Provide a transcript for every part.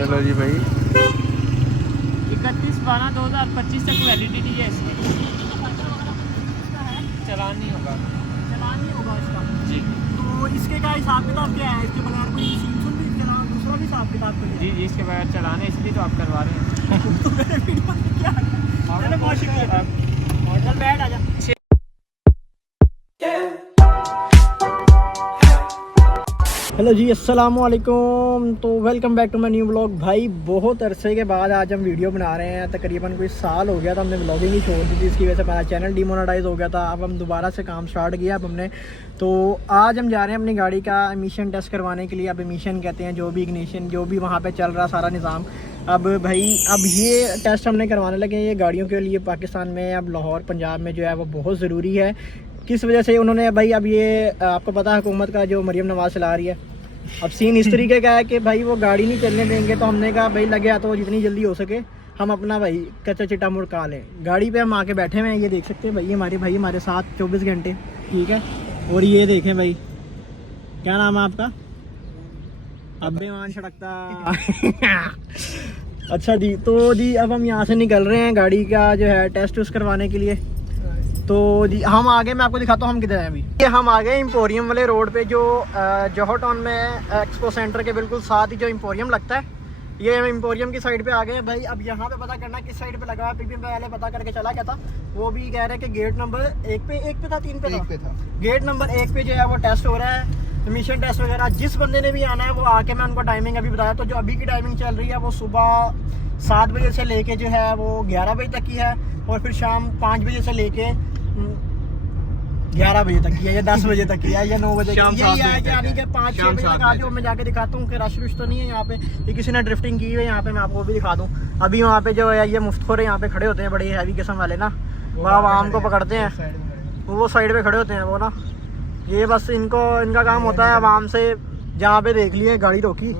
Hello जी भाई, 31/12/2025 तक validity है इसकी। चलान नहीं होगा इसका जी। तो इसके का हिसाब किताब क्या है? इसके बगैर कोई सीन भी चला दूसरा भी हिसाब किताब कोई जी जी, इसके बगैर चलान है, इसलिए तो आप करवा रहे हैं। तो मेरे वीडियो में क्या चलो बहुत शुक्रिया। चल बैठ आजा। हेलो जी, अस्सलाम वालेकुम। तो welcome back to my new blog. भाई बहुत अरसे के बाद आज हम वीडियो बना रहे हैं। तकरीबन कोई साल हो गया था हमने ब्लॉगिंग ही छोड़ दी थी, इसकी वजह से हमारा चैनल डिमोनेटाइज हो गया था। अब हम दोबारा से काम स्टार्ट किया अब हमने। तो आज हम जा रहे हैं अपनी गाड़ी का एमिशन टेस्ट करवाने के लिए। अब एमिशन कहते हैं जो भी इग्निशन जो भी वहाँ पर चल रहा सारा निज़ाम। अब भाई अब ये टेस्ट हमने करवाने लगे हैं। ये गाड़ियों के लिए पाकिस्तान में अब लाहौर पंजाब में जो है वो बहुत ज़रूरी है। किस वजह से उन्होंने भाई अब ये आपको पता है हुकूमत का जो मरीम नवाज़ चला रही है। अब सीन इस तरीके का है कि भाई वो गाड़ी नहीं चलने देंगे। तो हमने कहा भाई लगे तो जितनी जल्दी हो सके हम अपना भाई कच्चा चिट्टा मुड़का लें। गाड़ी पे हम आके बैठे हुए हैं, ये देख सकते हैं भाई हमारे साथ 24 घंटे, ठीक है। और ये देखें भाई, क्या नाम है आपका? अब्बेमान सड़कता। अच्छा जी, तो जी अब हम यहाँ से निकल रहे हैं गाड़ी का जो है टेस्ट उस करवाने के लिए। तो जी हम आगे मैं आपको दिखाता हूँ हम किधर हैं अभी। ये हम आ गए एम्पोरियम वाले रोड पे, जो जोहर टाउन में एक्सपो सेंटर के बिल्कुल साथ ही जो एम्पोरियम लगता है। ये हम एम्पोरियम की साइड पे आ गए भाई। अब यहाँ पे पता करना किस साइड पे लगा हुआ है। पीपी पहले पता करके चला गया था, वो भी कह रहे हैं कि गेट नंबर 1 पे था 3 पे था। गेट नंबर 1 पे जो है वो टेस्ट हो रहा है, एमिशन टेस्ट वगैरह। जिस बंदे ने भी आना है वो आके मैं उनको टाइमिंग अभी बताया। तो जो अभी की टाइमिंग चल रही है वो सुबह 7 बजे से लेके जो है वो 11 बजे तक की है, और फिर शाम 5 बजे से लेके 11 बजे तक की है, या 10 बजे तक की है, या 9 बजे की है। यानी कि 5-6 बजे तक आके मैं जाके दिखाता हूँ कि रश रुश तो नहीं है यहाँ पे, कि किसी ने ड्रिफ्टिंग की है यहाँ पे। मैं आपको भी दिखा दूँ। अभी वहाँ पे जो है ये मुफ्तखोर यहाँ पे खड़े होते हैं, बड़े हैवी किस्म वाले ना, वो आवाम को पकड़ते हैं। वो साइड पे खड़े होते हैं वो ना, ये बस इनका काम होता है आवाम से जहाँ पे देख लिए गाड़ी रोकी।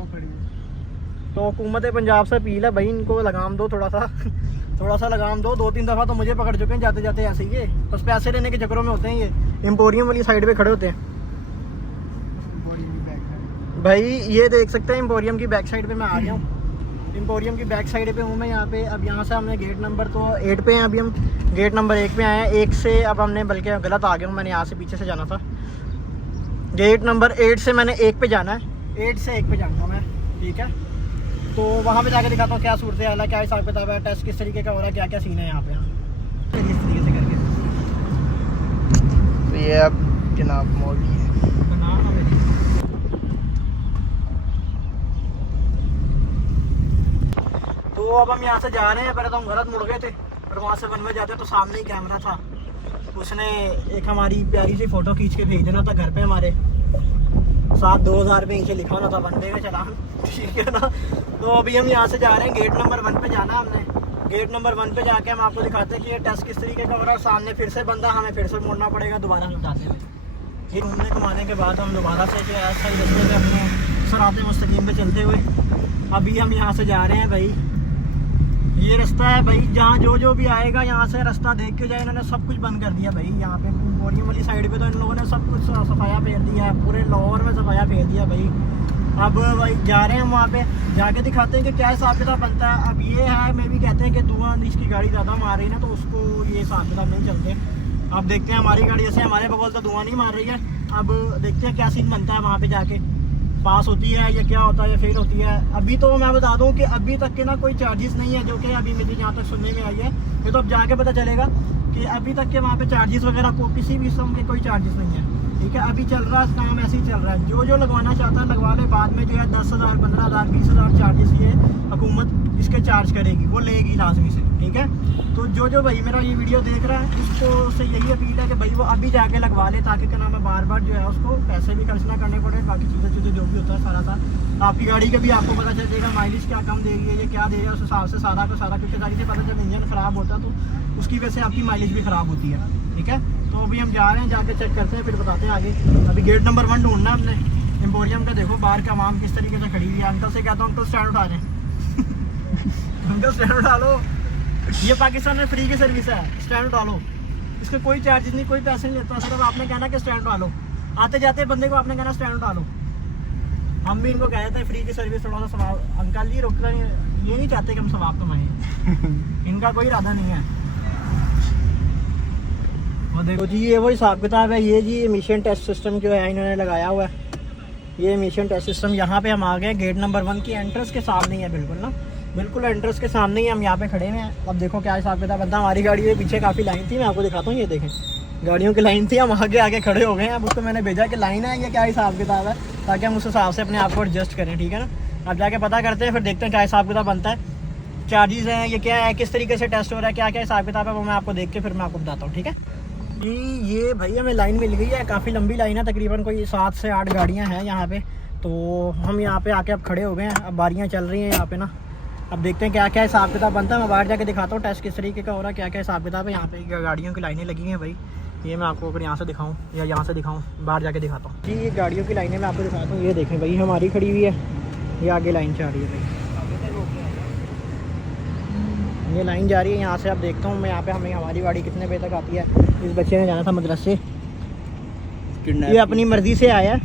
तो हुकूमत पंजाब से अपील है भाई, इनको लगाम दो, थोड़ा सा लगाम दो। 2-3 दफ़ा तो मुझे पकड़ चुके हैं जाते जाते ऐसे ही। ये बस पैसे लेने के चक्करों में होते हैं। ये एम्पोरियम वाली साइड पे खड़े होते हैं भाई। ये देख सकते हैं एम्पोरियम की बैक साइड पे मैं आ गया हूँ। एम्पोरियम की बैक साइड पे हूँ मैं यहाँ पे। अब यहाँ से हमने गेट नंबर तो 8 पे हैं, अभी हम गेट नंबर 1 पे आए हैं। 1 से अब हमने बल्कि गलत आ गया हूँ, मैंने यहाँ से पीछे से जाना था। गेट नंबर 8 से मैंने 1 पे जाना है, 8 से 1 पे जाऊँगा मैं, ठीक है। तो वहाँ पे जाके दिखाता हूँ क्या सूरत हाल है, क्या हिसाब किताब है, टेस्ट किस तरीके का हो रहा है, क्या क्या सीन है यहाँ पे। इस तरीके से करके तो ये अब जनाब मोड़ी है। तो अब हम यहाँ से जा रहे हैं। पहले तो हम गलत मुड़ गए थे, और वहाँ से वन वे जाते तो सामने ही कैमरा था। उसने एक हमारी प्यारी सी फ़ोटो खींच के भेज देना था घर पे हमारे साथ। 2000 पे नीचे लिखा होना था बनने का चलान, ठीक है ना। तो अभी हम यहाँ से जा रहे हैं, गेट नंबर 1 पे जाना हमने। गेट नंबर 1 पे जाके हम आपको दिखाते हैं कि ये टेस्ट किस तरीके का हो रहा है। सामने फिर से बंदा, हमें फिर से मुड़ना पड़ेगा दोबारा हम जाते हैं। फिर घूमने घुमाने के बाद हम दोबारा से जो है सही रास्ते पे अपने सराते मुस्तकीम पे चलते हुए अभी हम यहाँ से जा रहे हैं भाई। ये रास्ता है भाई, जहाँ जो भी आएगा यहाँ से रास्ता देख के जाए। इन्होंने सब कुछ बंद कर दिया भाई। यहाँ पे बोरियम वाली साइड पे तो इन लोगों ने सब कुछ सफाया फेर दिया है, पूरे लाहौर में सफाया फेर दिया भाई। अब भाई जा रहे हैं हम वहाँ पे, जाके दिखाते हैं कि क्या हिसाब किताब बनता है। अब ये है, मैं भी कहते हैं कि धुआं इसकी गाड़ी ज़्यादा मार रही है ना, तो उसको ये हिसाब किताब नहीं चलते। अब देखते हैं हमारी गाड़ी जैसे हमारे बगल तो धुआं नहीं मार रही है। अब देखते हैं क्या सीन बनता है वहाँ पे जाके, पास होती है या क्या होता है या फेल होती है। अभी तो मैं बता दूं कि अभी तक के ना कोई चार्जेस नहीं है, जो कि अभी मुझे यहाँ तक सुनने में आई है। ये तो अब जाके पता चलेगा कि अभी तक के वहाँ पे चार्जेस वगैरह को किसी भी किस्म के कोई चार्जेस नहीं है, ठीक है। अभी चल रहा है काम ऐसे ही चल रहा है। जो लगवाना चाहता है लगवा ले, बाद में जो है 10,000 15,000 20,000 चार्जेस ये हुकूमत इसके चार्ज करेगी, वो लेगी लाजमी से, ठीक है। तो जो भाई मेरा ये वीडियो देख रहा है उसको से यही अपील है कि भाई वो अभी जाके लगवा ले, ताकि क्या नाम है बार बार जो है उसको पैसे भी खर्च ना करने पड़े। बाकी चीज़ें जो भी होता है सारा आपकी गाड़ी का भी आपको पता चल जाएगा, माइलेज क्या कम दे रही है, ये क्या दे रहा है, उस हिसाब से सारा का सारा। क्योंकि सारी से पता जब इंजन ख़राब होता है तो उसकी वजह से आपकी माइलेज भी ख़राब होती है, ठीक है। तो अभी हम जा रहे हैं, जाके चेक करते हैं, फिर बताते हैं आगे। अभी गेट नंबर 1 ढूंढना हमने एम्पोरियम का। देखो बाहर का आवाम किस तरीके से खड़ी हुई है। अंकल से कहता हूँ अंकल स्टैंड उठा दें। अंकल स्टैंड उठा लो, ये पाकिस्तान में फ्री की सर्विस है, स्टैंड उठा लो। इसके कोई चार्जेस नहीं, कोई पैसे नहीं लेता। सिर्फ आपने कहना कि स्टैंड उठा लो। आते जाते बंदे को आपने कहना स्टैंड उठा लो। हम भी इनको कहते थे फ्री की सर्विस, थोड़ा सा सवाब। अंकल जी रुकना नहीं, ये नहीं चाहते कि हम सवाब कमाएं। इनका कोई इरादा नहीं है। और देखो जी ये वो हिसाब किताब है। ये जी एमिशन टेस्ट सिस्टम जो है इन्होंने लगाया हुआ है। ये एमिशन टेस्ट सिस्टम, यहाँ पे हम आ गए गेट नंबर 1 की एंट्रेंस के सामने ही है, बिल्कुल ना, बिल्कुल एंट्रेंस के सामने ही हम यहाँ पे खड़े हुए हैं। अब देखो क्या हिसाब किताब बनता है। हमारी गाड़ी के पीछे काफ़ी लाइन थी, मैं आपको दिखाता हूँ। ये देखें गाड़ियों की लाइन थी, हम आगे आगे खड़े हो गए हैं। अब उसको मैंने भेजा कि लाइन है, ये क्या हिसाब किताब है, ताकि हम उस हिसाब से अपने आप को एडजस्ट करें, ठीक है ना। अब जाके पता करते हैं, फिर देखते हैं क्या हिसाब किताब बनता है, चार्जेस हैं, ये क्या है, किस तरीके से टेस्ट हो रहा है, क्या क्या हिसाब किताब है, वो मैं आपको देख के फिर मैं आपको बताता हूँ, ठीक है जी। ये भाई हमें लाइन मिल गई है, काफ़ी लंबी लाइन है, तकरीबन कोई 7 से 8 गाड़ियाँ हैं यहाँ पे। तो हम यहाँ पे आके अब खड़े हो गए हैं, अब बारियाँ चल रही हैं यहाँ पे ना। अब देखते हैं क्या क्या हिसाब किताब बनता है। मैं बाहर जाके दिखाता हूँ टेस्ट किस तरीके का हो रहा है, क्या क्या हिसाब किताब है। यहाँ पे गाड़ियों की लाइनें लगी हैं भाई। ये मैं आपको अगर यहाँ से दिखाऊँ या यहाँ से दिखाऊँ, बाहर जाके दिखाता हूँ जी। ये गाड़ियों की लाइनें मैं आपको दिखाता हूँ। ये देखें भाई हमारी खड़ी हुई है, ये आगे लाइन जा रही है भाई, ये लाइन जा रही है यहाँ से। अब देखता हूँ मैं यहाँ पे हमें हमारी गाड़ी कितने बजे तक आती है। इस बच्चे ने जाना था मदरसे, ये अपनी मर्ज़ी से आया,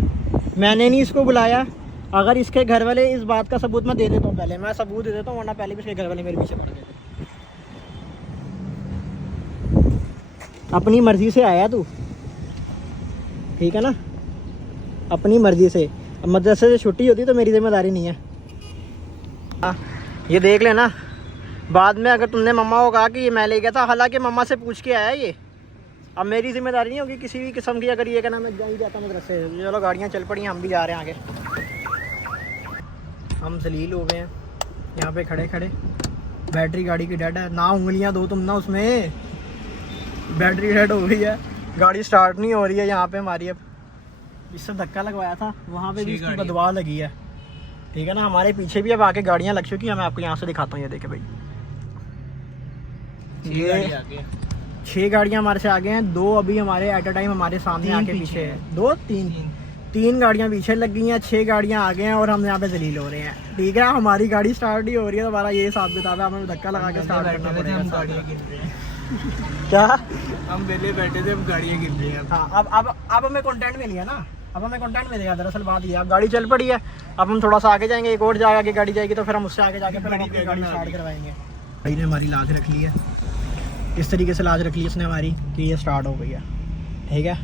मैंने नहीं इसको बुलाया। अगर इसके घर वाले इस बात का सबूत मैं दे देता हूँ, पहले मैं सबूत दे देता हूँ, वरना पहले भी इसके घर वाले मेरे पीछे पड़ गए। अपनी मर्ज़ी से आया तू, ठीक है ना, अपनी मर्ज़ी से। अब मदरसे से छुट्टी होती तो मेरी जिम्मेदारी नहीं है। ये देख लेना बाद में अगर तुमने मम्मा को कहा कि ये मैं ले गया था, हालांकि मम्मा से पूछ के आया ये। अब मेरी जिम्मेदारी नहीं होगी किसी भी किस्म की, अगर ये कहना मैं जा ही जाता मदरसे। चलो गाड़ियाँ चल पड़ी, हम भी जा रहे हैं आगे। हम जलील हो गए हैं यहाँ पे खड़े खड़े। बैटरी गाड़ी की डेड है ना, उंगलियाँ दो तुम ना उसमें, बैटरी डेड हो गई है, गाड़ी स्टार्ट नहीं हो रही है यहाँ पे हमारी। अब इससे धक्का लगवाया था, वहाँ पे भी इसकी बदवा लगी है, ठीक है ना। हमारे पीछे भी अब आके गाड़ियाँ लग चुकी हैं, मैं आपको यहाँ से दिखाता हूँ। ये देखे भाई, ये 6 गाड़ियाँ हमारे से आगे हैं, 2 अभी हमारे एट अ टाइम हमारे सामने आके पीछे है, 2 3 गाड़ियाँ पीछे लग गई हैं, 6 गाड़ियाँ आगे हैं और हम यहाँ पे जलील हो रहे हैं, ठीक है। हमारी गाड़ी स्टार्ट ही हो रही है, हमारा ये हिसाब किताब है, हमें धक्का लगा के स्टार्ट करना पड़ेगा। क्या हम पहले बैठे थे, अब गाड़ियाँ गिर रही हैं। हाँ अब हमें कंटेंट मिल गया ना, अब हमें कंटेंट मिलेगा। दरअसल बात ये, अब गाड़ी चल पड़ी है, अब हम थोड़ा सा आगे जाएंगे, एक और जगह आगे गाड़ी जाएगी, तो फिर हम उससे आगे जाके फिर हम अपनी गाड़ी स्टार्ट करवाएंगे। भाई ने हमारी लाज रख ली है, इस तरीके से लाज रख ली इसने हमारी कि ये स्टार्ट हो गई है, ठीक है।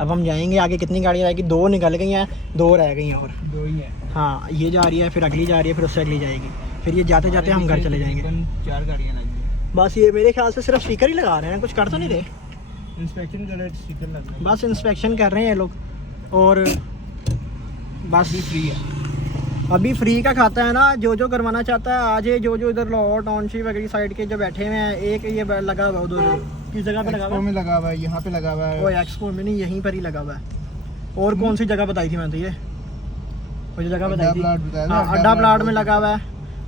अब हम जाएंगे आगे, कितनी गाड़ियाँ आएगी, 2 निकल गई हैं, 2 रह गई हैं और 2 ही है। हाँ ये जा रही है, फिर अगली जा रही है, फिर उससे अगली जाएगी, फिर ये जाते जाते हम घर चले जाएंगे। 4 गाड़ियाँ लगी हैं। बस ये मेरे ख्याल से सिर्फ स्टिकर ही लगा रहे हैं, कुछ कर तो नहीं रहे। इंस्पेक्शन कर रहे, स्टिकर लग रहे हैं। बस इंस्पेक्शन कर रहे हैं ये लोग, और बस फ्री है। अभी फ्री का खाता है ना, जो जो करवाना चाहता है आज ये, जो जो इधर लाहौर टाउनशिप वगैरह साइड के जो बैठे हुए हैं। एक ये लगा हुआ है उधर, किस जगह पे लगा हुआ है? में लगा हुआ है, यहाँ पे लगा हुआ है। वो एक्सपो में नहीं, यहीं पर ही लगा हुआ है। और कौन सी जगह बताई थी मैंने, तो ये वो जो जगह बताई थी, हाँ अड्डा प्लाट में लगा हुआ है,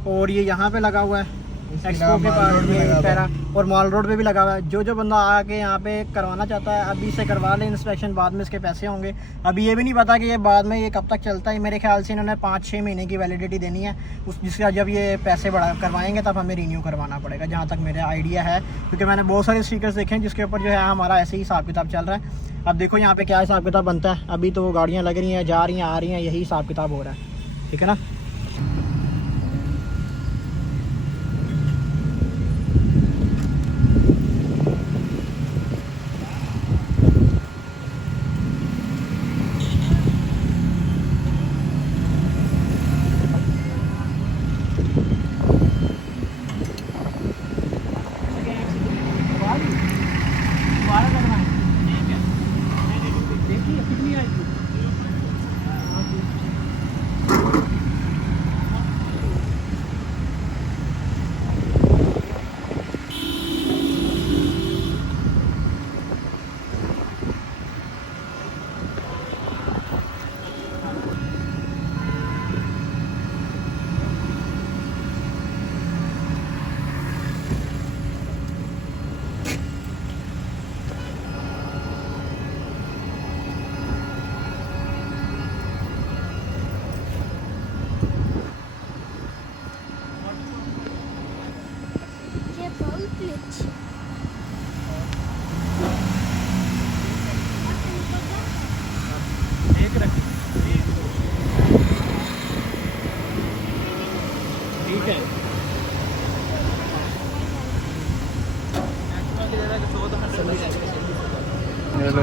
और ये यहाँ पे लगा हुआ है एक्सपो के पास में पैरा, और मॉल रोड पे भी लगा हुआ है। जो जो बंदा आके यहाँ पे करवाना चाहता है अभी से करवा ले इंस्पेक्शन, बाद में इसके पैसे होंगे। अभी ये भी नहीं पता कि ये बाद में ये कब तक चलता है। मेरे ख्याल से इन्होंने 5-6 महीने की वैलिडिटी देनी है, उस जिसका जब ये पैसे बढ़ा करवाएंगे तब हमें रिन्यू करवाना पड़ेगा, जहाँ तक मेरा आइडिया है। क्योंकि मैंने बहुत सारे स्टिकर्स देखे हैं जिसके ऊपर जो है हमारा ऐसे ही हिसाब किताब चल रहा है। अब देखो यहाँ पे क्या हिसाब किताब बनता है। अभी तो गाड़ियाँ लग रही हैं, जा रही हैं, आ रही हैं, यही हिसाब किताब हो रहा है, ठीक है ना।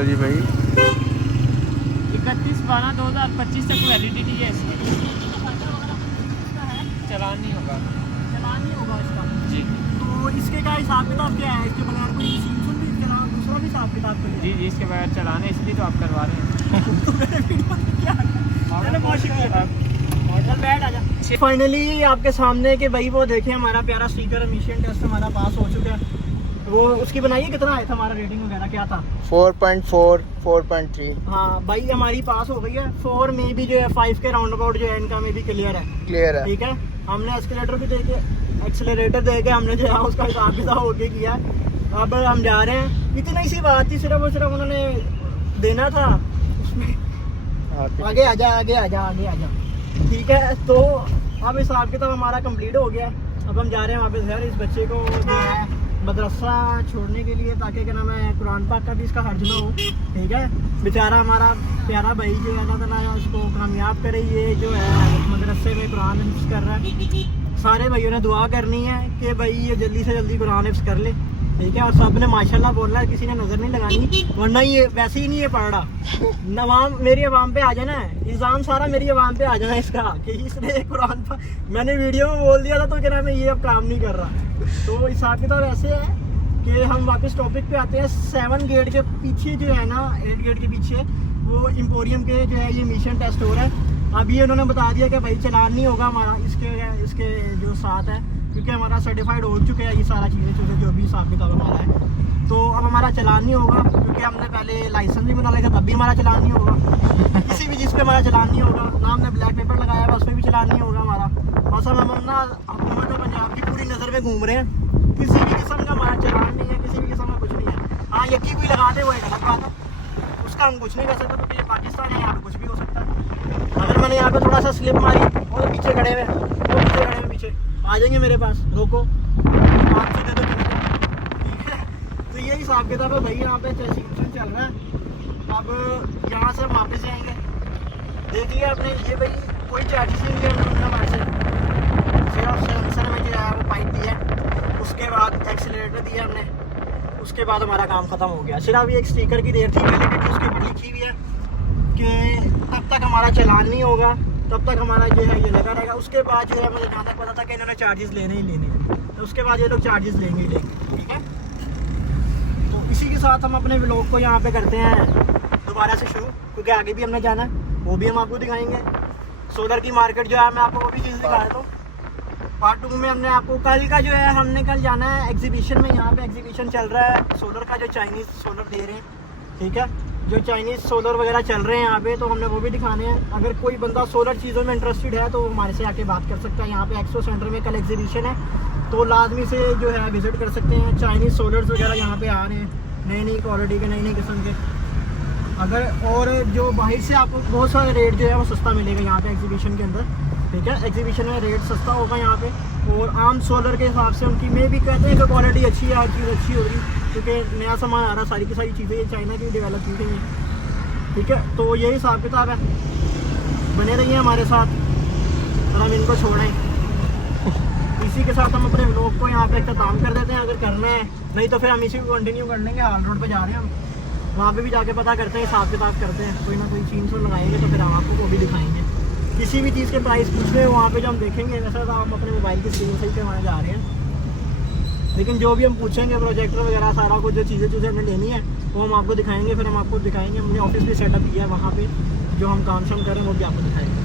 चलो जी भाई। 31/12/2025 तक वैलिडिटी है इसकी। चलान नहीं होगा। चलान नहीं होगा इसका। जी तो इसके का हिसाब किताब क्या है? इसके बगैर कोई सीन सुन भी इसके अलावा दूसरा भी हिसाब किताब कोई है? जी जी, इसके बगैर चलान है इसलिए तो आप करवा रहे हैं। तो मेरे वीडियो में क्या चलो बहुत शुक्रिया। चल बैठ आजा। फाइनली आपके सामने कि भाई वो देखें हमारा प्यारा स्टिकर एमिशन टेस्ट हमारा पास हो चुका है। वो उसकी बनाइए कितना आया था हमारा रेटिंग वगैरह क्या था? 4.4 4.3 हाँ भाई हमारी पास हो गई है। 4 में भी जो है 5 के राउंड अबाउट जो है इनका में भी क्लियर है। क्लियर है। ठीक है, हमने एक्सीलरेटर भी देके एक्सीलरेटर देके हमने जो है उसका हिसाब किताब होके किया। अब हम जा रहे हैं। इतनी सी बात थी, सिर्फ और सिर्फ उन्होंने देना था उसमें। आगे आजा आगे आजा आगे आजा। ठीक है, तो अब हिसाब किताब हमारा कंप्लीट हो गया। अब हम जा रहे हैं वापस घर। इस बच्चे को जो है मदरसा छोड़ने के लिए, ताकि क्या नाम है कुरान पाक का भी इसका हर्ज ना हो। ठीक है, बेचारा हमारा प्यारा भाई जो है अल्लाह ताला उसको कामयाब करे। ये जो है मदरसे में कुरान हिफ्ज़ कर रहा है। सारे भाइयों ने दुआ करनी है कि भाई ये जल्दी से जल्दी कुरान हिफ्ज़ कर ले। ठीक है, और सब ने माशाल्लाह बोलना है, किसी ने नज़र नहीं लगानी, वरना ये वैसे ही नहीं ये पढ़ रहा। नवाम मेरी आवाम पे आ जाना है, इल्ज़ाम सारा मेरी आवाम पे आ जाना है इसका कि इसने कुरान पर, मैंने वीडियो में बोल दिया था तो क्या नाम है ये अब काम नहीं कर रहा। तो हिसाब किताब ऐसे है कि हम वापस टॉपिक पे आते हैं। 7 गेट के पीछे जो है ना, 8 गेट के पीछे वो एम्पोरियम के जो है ये मिशन टेस्ट हो रहा है। अभी इन्होंने बता दिया कि भाई चलान नहीं होगा हमारा इसके जो साथ है, क्योंकि हमारा सर्टिफाइड हो चुके हैं ये सारा चीज़ें जो भी हिसाब किताब हमारा है। तो अब हमारा चलान नहीं होगा, क्योंकि हमने पहले लाइसेंस भी बना लिया था, तब भी हमारा चलान नहीं होगा। किसी भी चीज़ पे हमारा चलान नहीं होगा। ना हमने ब्लैक पेपर लगाया है, उस पर भी चलान नहीं होगा हमारा। बस अब हम ना हुकूमत पंजाब की पूरी नज़र में घूम रहे हैं। किसी भी किस्म का हमारा चलान नहीं है, किसी भी किस्म का कुछ नहीं है। हाँ, यकी कोई लगा दे वो एक अलग बात है, उसका हम कुछ नहीं कर सकते, क्योंकि ये पाकिस्तान है, यहाँ पे कुछ भी हो सकता है। अगर मैंने यहाँ पे थोड़ा सा स्लिप मारी, वो पीछे खड़े हुए, वो पीछे खड़े हुए, पीछे आ जाएंगे मेरे पास, रोको आप सीधे तो चले जाओ। ठीक है, तो ये हिसाब किताब है भाई। यहाँ पे तहसील चल रहा है। अब यहाँ से हम वापस जाएंगे। देख लिया आपने, ये भाई कोई चार्जेस नहीं लिया हमारे से, सिर्फ सेंसर में जो है वो पाइप दिया, उसके बाद एक्सीलरेटर दिया हमने, उसके बाद हमारा काम ख़त्म हो गया। सिर्फ ये एक स्टिकर की देर थी, वैलिडिटी उसके ऊपर लिखी हुई है कि तब तक हमारा चलान नहीं होगा, तब तक हमारा जो है ये लगा रहेगा। उसके बाद जो है मुझे जहाँ तक पता था कि इन्होंने चार्जेस लेने ही लेने हैं, तो उसके बाद ये लोग चार्जेस लेंगे ही लेंगे। ठीक है, तो इसी के साथ हम अपने व्लॉग को यहाँ पे करते हैं दोबारा से शुरू, क्योंकि आगे भी हमने जाना है, वो भी हम आपको दिखाएंगे। सोलर की मार्केट जो है मैं आपको वो भी चीज़ दिखा देता हूँ। पार्ट 2 में हमने आपको कल का जो है हमने कल जाना है एग्जीबिशन में। यहाँ पे एग्जीबिशन चल रहा है सोलर का, जो चाइनीज़ सोलर दे रहे हैं। ठीक है, जो चाइनीज़ सोलर वगैरह चल रहे हैं यहाँ पे, तो हमने वो भी दिखाने हैं। अगर कोई बंदा सोलर चीज़ों में इंटरेस्टेड है तो हमारे से आके बात कर सकता है। यहाँ पे एक्सपो सेंटर में कल एग्जीबिशन है, तो लाजमी से जो है विज़िट कर सकते हैं। चाइनीज़ सोलर्स वगैरह यहाँ पे आ रहे हैं, नई नई क्वालिटी के, नई नई किस्म के। अगर और जो बाहर से आपको बहुत सारे रेट जो है वो सस्ता मिलेगा यहाँ पे एग्जीबिशन के अंदर। ठीक है, एग्जीबिशन में रेट सस्ता होगा यहाँ पे, और आम सोलर के हिसाब से उनकी में भी कहते हैं कि क्वालिटी अच्छी है, हर चीज़ अच्छी होगी, क्योंकि नया सामान आ रहा, सारी की सारी चीज़ें ये चाइना की डेवलप की गई हैं। ठीक है, तो यही हिसाब किताब है, बने रहिए हमारे साथ और हम इनको छोड़ें। इसी के साथ हम अपने व्लॉग को यहाँ पे इख्तिताम कर देते हैं, अगर करना है, नहीं तो फिर हम इसी को कंटिन्यू कर लेंगे। हाल रोड पे जा रहे हैं हम, वहाँ पे भी जाके पता करते हैं, हिसाब किताब करते हैं, कोई ना कोई चीज़ लगाएंगे तो फिर हम आपको वो भी दिखाएंगे। किसी भी चीज़ के प्राइस पूछ रहे हैं वहाँ पे जो हम देखेंगे, वैसे तो हम अपने मोबाइल की स्क्रीन से ही करवाने जा रहे हैं, लेकिन जो भी हम पूछेंगे प्रोजेक्टर वगैरह सारा कुछ जो चीज़ें हमें लेनी है वो हम आपको दिखाएंगे। फिर हम आपको दिखाएंगे, हमने ऑफिस भी सेटअप किया है, वहाँ पे जो हम काम शाम करें वो भी आपको दिखाएंगे।